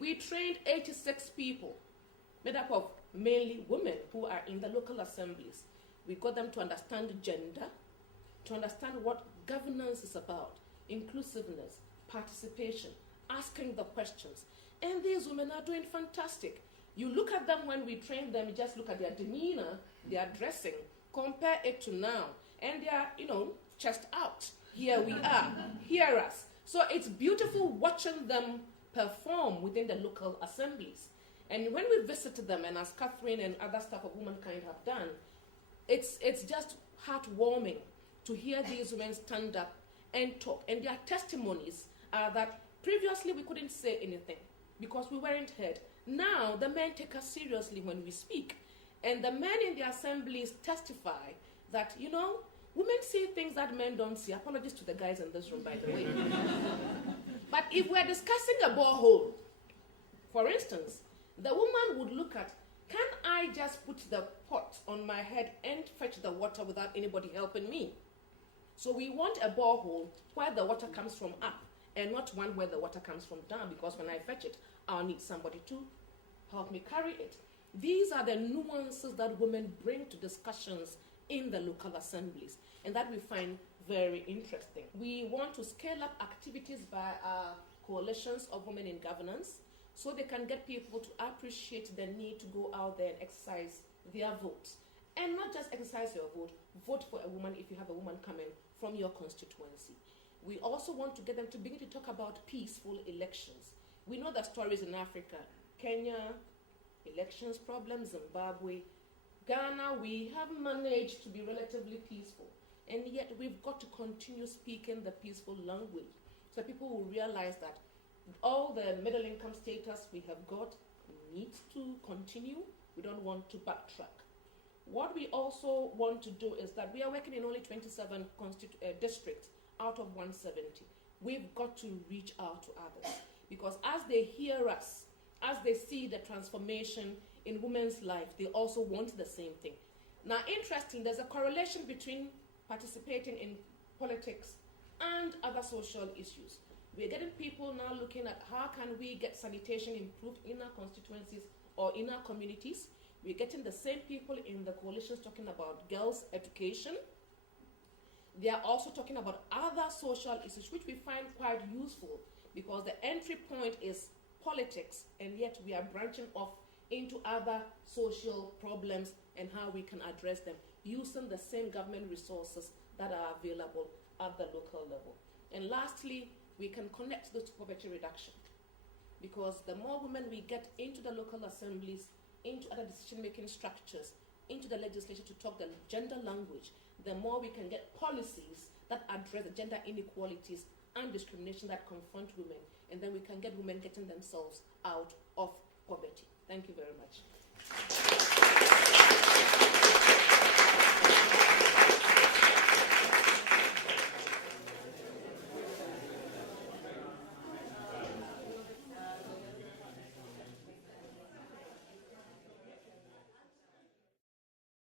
We trained 86 people, made up of mainly women who are in the local assemblies. We got them to understand gender, to understand what governance is about, inclusiveness, participation, asking the questions. And these women are doing fantastic. You look at them when we train them, you just look at their demeanor, their dressing, compare it to now, and they are, chest out. Here we are, hear us. So it's beautiful watching them perform within the local assemblies. And when we visit them, and as Catherine and other staff of Womankind have done, it's just heartwarming to hear these women stand up and talk. And their testimonies are that previously we couldn't say anything because we weren't heard. Now the men take us seriously when we speak. And the men in the assemblies testify that, women see things that men don't see. Apologies to the guys in this room, by the way. But if we're discussing a borehole, for instance, the woman would look at, can I just put the pot on my head and fetch the water without anybody helping me? So we want a borehole where the water comes from up and not one where the water comes from down, because when I fetch it, I'll need somebody to help me carry it. These are the nuances that women bring to discussions in the local assemblies, and that we find very interesting. We want to scale up activities by our coalitions of women in governance so they can get people to appreciate the need to go out there and exercise their votes. And not just exercise your vote, vote for a woman if you have a woman coming from your constituency. We also want to get them to begin to talk about peaceful elections. We know the stories in Africa, Kenya, elections problems, Zimbabwe, Ghana, we have managed to be relatively peaceful. And yet we've got to continue speaking the peaceful language so people will realize that all the middle income status we have got needs to continue. We don't want to backtrack. What we also want to do is that we are working in only 27 districts out of 170. We've got to reach out to others, because as they hear us, as they see the transformation in women's life, they also want the same thing. Now, interesting, there's a correlation between participating in politics and other social issues. We're getting people now looking at how can we get sanitation improved in our constituencies or in our communities. We're getting the same people in the coalitions talking about girls' education. They are also talking about other social issues, which we find quite useful, because the entry point is politics, and yet we are branching off into other social problems and how we can address them using the same government resources that are available at the local level. And lastly, we can connect this to poverty reduction, because the more women we get into the local assemblies, into other decision-making structures, into the legislature to talk the gender language, the more we can get policies that address the gender inequalities and discrimination that confront women, and then we can get women getting themselves out of poverty. Thank you very much.